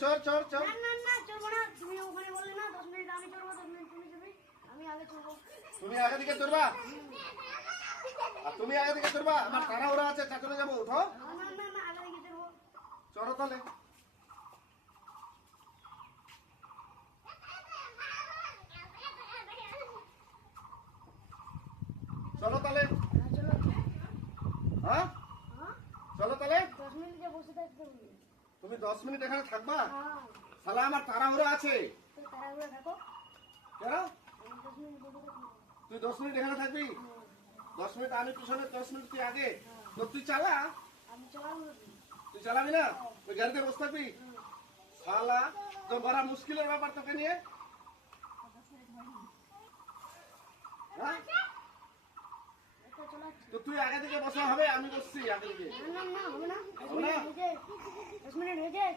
চল চল চল। না না না চলবো না, তুমি ওখানে বললে না 10 মিনিট আমি চলবো, 10 মিনিট তুমি চলবে, আমি আগে চলবো। তুমি আগে দিকে চলবা, আর তুমি আগে দিকে চলবা। আমার তাড়াহুড়া আছে, চাচলে যাবো। উঠো। না না না আগে দিকে চলবো। চলো তাহলে। চলো তাহলে। চলো। হ্যাঁ হ্যাঁ চলো তাহলে। 10 মিনিট যে বসে থাকতে হবে। তুমি 10 মিনিট এখানে থাকবা? হ্যাঁ শালা আমার তাড়াহুড়া আছে। তো তাড়াহুড়ো থাকো। কেন? আমি 10 মিনিট বসে থাকবো। তুই 10 মিনিট এখানে থাকবি? 10 মিনিট আমি পিছনে, 10 মিনিট তুই আগে। তো তুই চালা। আমি চালাবো না। তুই চালাবি না? তুই গাড়িতে বসে থাকবি? শালা তো বড় মুশকিলের ব্যাপার তোকে নিয়ে। হ্যাঁ? এটা চালাচ্ছি। তো তুই আগে থেকে বসা হবে, আমি বসছি আগে থেকে। না না না হবে না। 10 হবে না? মিনিট হয়ে যায়। 10 মিনিট হয়ে যায়।